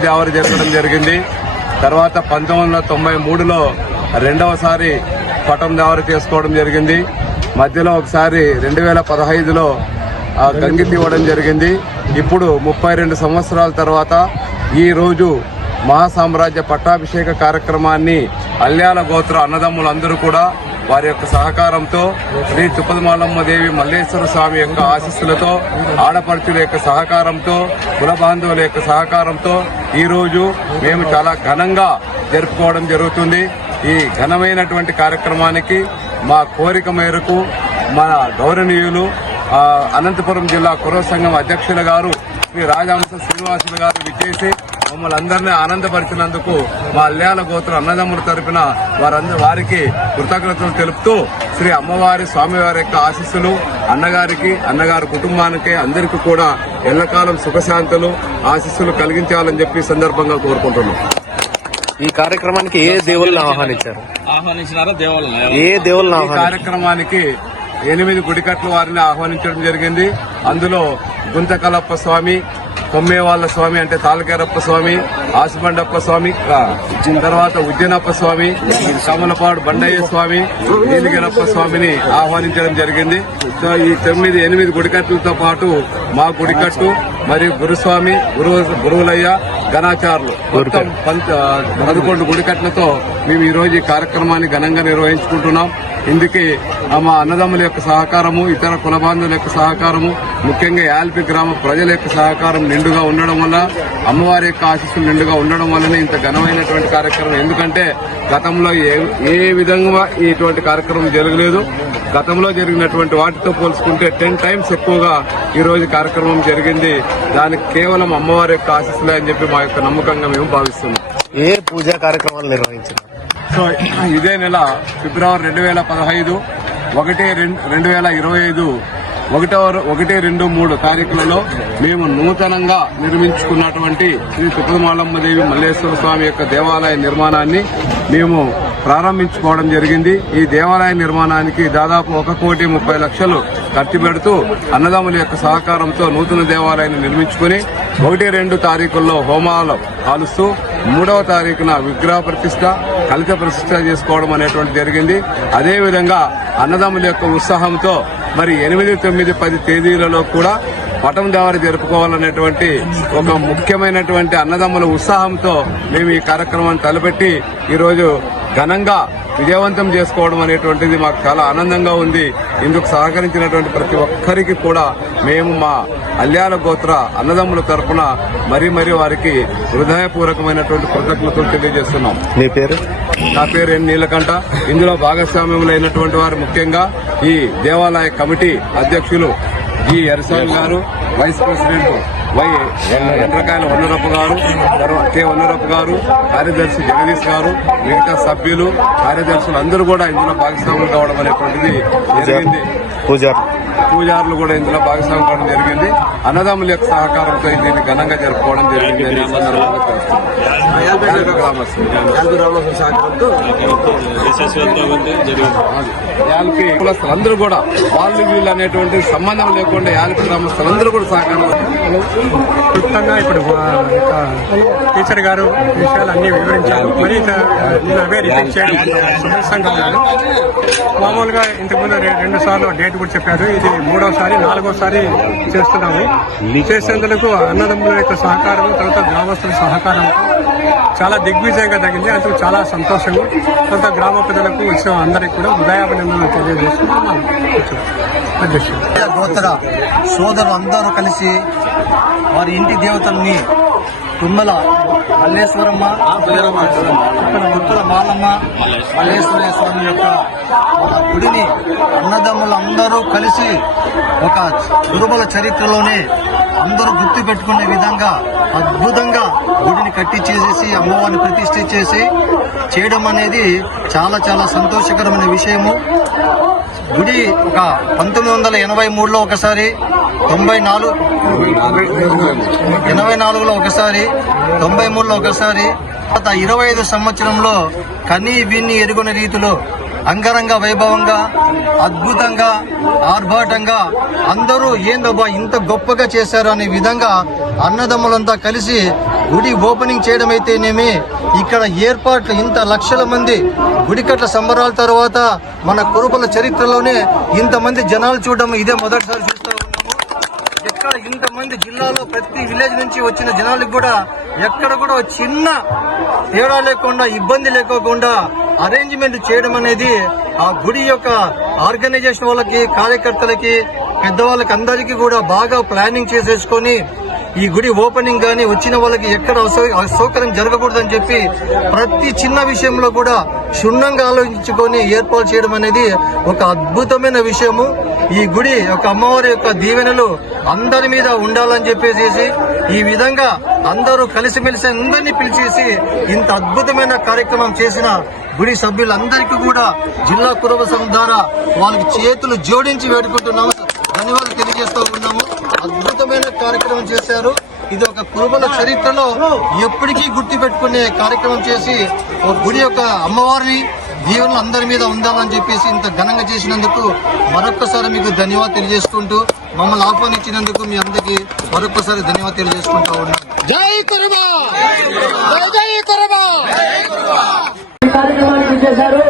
దేవరు దేవర జరగడం జరిగింది. తర్వాత పంతొమ్మిది వందల తొంభై మూడులో రెండవసారి పటం దేవరు చేసుకోవడం జరిగింది. మధ్యలో ఒకసారి రెండు వేల పదహైదులో ఆ, గంగితి ఇవ్వడం జరిగింది. ఇప్పుడు ముప్పై రెండు సంవత్సరాల తర్వాత ఈ రోజు మహాసామ్రాజ్య పట్టాభిషేక కార్యక్రమాన్ని అల్యాల గోత్ర అన్నదమ్ములందరూ కూడా వారి యొక్క సహకారంతో శ్రీ తుప్పదమాలమ్మ దేవి మల్లేశ్వర స్వామి యొక్క ఆశీస్సులతో ఆడపడుచుల యొక్క సహకారంతో కుల బాంధవుల యొక్క సహకారంతో ఈరోజు మేము చాలా ఘనంగా జరుపుకోవడం జరుగుతుంది. ఈ ఘనమైనటువంటి కార్యక్రమానికి మా కోరిక మేరకు మన గౌరవనీయులు అనంతపురం జిల్లా కుర సంఘం అధ్యక్షుల గారు శ్రీ రాజహంస శ్రీనివాసులు గారు విచ్చేసి మమ్మల్ని అందరినీ ఆనందపరిచినందుకు మా అల్యాల గోత్ర అన్నదమ్ముల తరపున వారందరూ వారికి కృతజ్ఞతలు తెలుపుతూ శ్రీ అమ్మవారి స్వామివారి యొక్క ఆశీస్సులు అన్నగారికి అన్నగారి కుటుంబానికి అందరికీ కూడా ఎల్లకాలం సుఖశాంతులు ఆశీస్సులు కలిగించాలని చెప్పి సందర్భంగా కోరుకుంటున్నాం. ఈ కార్యక్రమానికి ఏ దేవుళ్ళని ఆహ్వానించారు? ఆహ్వానించినారా? దేవుళ్ళని ఏ దేవుళ్ళని ఈ ఆహ్వానించారు? కార్యక్రమానికి ఎనిమిది గుడికట్ల వారిని ఆహ్వానించడం జరిగింది. అందులో గుంతకలప్ప స్వామి కొమ్మేవాళ్ళ స్వామి అంటే తాలకేరప్ప స్వామి ఆసిబండప్ప స్వామి తర్వాత ఉజ్జనప్ప స్వామి కమలపాడు బండయ్య స్వామి నీలిగిరప్ప స్వామిని ఆహ్వానించడం జరిగింది. సో ఈ తొమ్మిది ఎనిమిది గుడికట్లతో పాటు మా గుడికట్టు మరియు గురుస్వామి గురు గురువులయ్య గణాచారులు మొత్తం పదకొండు గుడికట్లతో మేము ఈ రోజు ఈ కార్యక్రమాన్ని ఘనంగా నిర్వహించుకుంటున్నాం. ఇందుకే మా అన్నదమ్ముల యొక్క సహకారము ఇతర కుల బాంధవుల యొక్క సహకారము ముఖ్యంగా యాల్పి గ్రామ ప్రజల యొక్క సహకారం నిండుగా ఉండడం వల్ల అమ్మవారి యొక్క ఆశీస్సులు నిండుగా ఉండడం వల్లనే ఇంత ఘనమైనటువంటి కార్యక్రమం. ఎందుకంటే గతంలో ఏ ఏ విధంగా ఇటువంటి కార్యక్రమం జరగలేదు. గతంలో జరిగినటువంటి వాటితో పోల్చుకుంటే టెన్ టైమ్స్ ఎక్కువగా ఈ రోజు కార్యక్రమం జరిగింది. దానికి కేవలం అమ్మవారి యొక్క ఆశీస్సులే అని చెప్పి మా యొక్క నమ్మకంగా మేము భావిస్తున్నాం. ఏ పూజా కార్యక్రమాలు నిర్వహించారు సో ఇదే నెల ఫిబ్రవరి రెండు వేల పదహైదు ఒకటి రెండు రెండు వేల ఇరవై ఐదు ఒకటో ఒకటి రెండు మూడు తారీఖులలో మేము నూతనంగా నిర్మించుకున్నటువంటి శ్రీ తుప్పదమాలమ్మ దేవి మల్లేశ్వర స్వామి యొక్క దేవాలయ నిర్మాణాన్ని మేము ప్రారంభించుకోవడం జరిగింది. ఈ దేవాలయ నిర్మాణానికి దాదాపు ఒక కోటి ముప్పై లక్షలు ఖర్చు పెడుతూ అన్నదమ్ముల యొక్క సహకారంతో నూతన దేవాలయాన్ని నిర్మించుకుని ఒకటి రెండు తారీఖుల్లో హోమాలు కాలుస్తూ మూడవ తారీఖున విగ్రహ ప్రతిష్ట కలిత ప్రతిష్ట చేసుకోవడం అనేటువంటి జరిగింది. అదేవిధంగా అన్నదమ్ముల యొక్క ఉత్సాహంతో మరి ఎనిమిది తొమ్మిది పది తేదీలలో కూడా పటం దావరి జరుపుకోవాలనేటువంటి ఒక ముఖ్యమైనటువంటి అన్నదమ్ముల ఉత్సాహంతో మేము ఈ కార్యక్రమాన్ని తలపెట్టి ఈరోజు ఘనంగా విజయవంతం చేసుకోవడం అనేటువంటిది మాకు చాలా ఆనందంగా ఉంది. ఇందుకు సహకరించినటువంటి ప్రతి ఒక్కరికి కూడా మేము మా అల్యాల గోత్ర అన్నదమ్ముల తరపున మరీ మరీ వారికి హృదయపూర్వకమైనటువంటి కృతజ్ఞతలు తెలియజేస్తున్నాం. మీ పేరు? నా పేరు ఎన్ నీలకంఠ. ఇందులో భాగస్వామ్యములైనటువంటి వారు ముఖ్యంగా ఈ దేవాలయ కమిటీ అధ్యక్షులు జి హరిస్వామి గారు వైస్ ప్రెసిడెంట్ వై ఎండ్రకాయల వన్నరప్ప గారు తర్వాత కె వన్నరప్ప గారు కార్యదర్శి జగదీష్ గారు మిగతా సభ్యులు కార్యదర్శులు అందరూ కూడా ఇందులో భాగస్వాములు కావడం అనేటువంటిది జరిగింది. పూజారు. పూజారులు కూడా ఇందులో భాగస్వామ్యం కావడం జరిగింది. అన్నదమ్ముల యొక్క సహకారంతో దీన్ని ఘనంగా జరుపుకోవడం జరిగింది అని సందర్భంగా గ్రామస్తులు. యాలకి కులస్తులందరూ కూడా వాళ్ళు వీళ్ళు అనేటువంటి సంబంధం లేకుండా యాలకి గ్రామస్తులందరూ కూడా సహకారం క్లుప్తంగా ఇప్పుడు టీచర్ గారు విషయాలు అన్ని వివరించారు. మరి నేను అవే రిపీట్ చేయడం సమస్యంగా మామూలుగా ఇంతకుముందు రెండు సార్లు డేట్ కూడా చెప్పారు. ఇది మూడోసారి నాలుగోసారి చేస్తున్నాము. చేసేందుకు అన్నదమ్ముల యొక్క సహకారం తర్వాత గ్రామస్తుల సహకారం చాలా దిగ్విజయంగా తగ్గింది. అందుకు చాలా సంతోషము. తర్వాత గ్రామ ప్రజలకు వచ్చిన అందరికీ కూడా ఉదయాభినందనలు తెలియజేస్తున్నాం అధ్యక్షుడు. గోత్ర అందరూ కలిసి వారి ఇంటి దేవతల్ని తుమ్మల మల్లేశ్వరమ్మ ఇక్కడ తుప్పల మాలమ్మ మల్లేశ్వర స్వామి యొక్క ఒక గుడిని అన్నదమ్ములు అందరూ కలిసి ఒక దుర్బల చరిత్రలోనే అందరూ గుర్తు పెట్టుకునే విధంగా అద్భుతంగా గుడిని కట్టించేసేసి అమ్మవారిని ప్రతిష్ఠ చేసి చేయడం అనేది చాలా చాలా సంతోషకరమైన విషయము. గుడి ఒక పంతొమ్మిది వందల ఎనభై మూడులో ఒకసారి తొంభై నాలుగు. ఎనభై నాలుగులో ఒకసారి తొంభై మూడులో ఒకసారి గత ఇరవై ఐదు సంవత్సరంలో కనీ విన్ని ఎరుగున రీతిలో అంగరంగ వైభవంగా అద్భుతంగా ఆర్భాటంగా అందరూ ఏందబ్బా ఇంత గొప్పగా చేశారు అనే విధంగా అన్నదమ్ములంతా కలిసి గుడి ఓపెనింగ్ చేయడం అయితేనేమి ఇక్కడ ఏర్పాట్లు ఇంత లక్షల మంది గుడికట్ల సంబరాల తర్వాత మన కురుపల చరిత్రలోనే ఇంతమంది జనాలు చూడడం ఇదే మొదటిసారి ఇంతమంది జిల్లాలో ప్రతి విలేజ్ నుంచి వచ్చిన జనాలకు కూడా ఎక్కడ కూడా చిన్న తేడా లేకుండా ఇబ్బంది లేకోకుండా అరేంజ్మెంట్ చేయడం అనేది ఆ గుడి యొక్క ఆర్గనైజేషన్ వాళ్ళకి కార్యకర్తలకి పెద్దవాళ్ళకి అందరికీ కూడా బాగా ప్లానింగ్ చేసేసుకొని ఈ గుడి ఓపెనింగ్ కానీ వచ్చిన వాళ్ళకి ఎక్కడ అసౌకర్యం జరగకూడదని చెప్పి ప్రతి చిన్న విషయంలో కూడా క్షుణ్ణంగా ఆలోచించుకొని ఏర్పాటు చేయడం అనేది ఒక అద్భుతమైన విషయము. ఈ గుడి యొక్క అమ్మవారి యొక్క దీవెనలు అందరి మీద ఉండాలని చెప్పేసి ఈ విధంగా అందరూ కలిసిమెలిసి అందరినీ పిలిచేసి ఇంత అద్భుతమైన కార్యక్రమం చేసిన గుడి సభ్యులందరికీ కూడా జిల్లా కురవ సంఘం ద్వారా వాళ్ళకి చేతులు జోడించి వేడుకుంటున్నాము. ధన్యవాదాలు తెలియజేస్తూ ఉన్నాము. అద్భుతమైన కార్యక్రమం చేశారు. ఇది ఒక కురుబల చరిత్రలో ఎప్పటికీ గుర్తు పెట్టుకునే కార్యక్రమం చేసి ఒక గుడి యొక్క అమ్మవారిని దీవెనలు అందరి మీద ఉండాలని చెప్పేసి ఇంత ఘనంగా చేసినందుకు మరొక్కసారి మీకు ధన్యవాదాలు తెలియజేసుకుంటూ మమ్మల్ని ఆహ్వానించినందుకు మీ అందరికీ మరొక్కసారి ధన్యవాదాలు తెలియజేసుకుంటూ ఉన్నాను. ఈ కార్యక్రమానికి చేశారు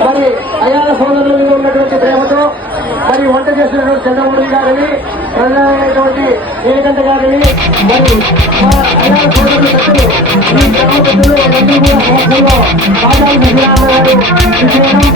మరి అయాల సోదరుల మీద ఉన్నటువంటి ప్రేమతో మరి వంట చేసినటువంటి చంద్రమౌళి గారిని ప్రధానమైనటువంటి ఏకంత గారిని మరి మా అయాల సోదరులు పెద్దలు ఈ గ్రామ పెద్దలు అందరూ కూడా సంవత్సరంలో పాదాలు సత్యనారాయణ గారు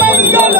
ಮಂಗಲ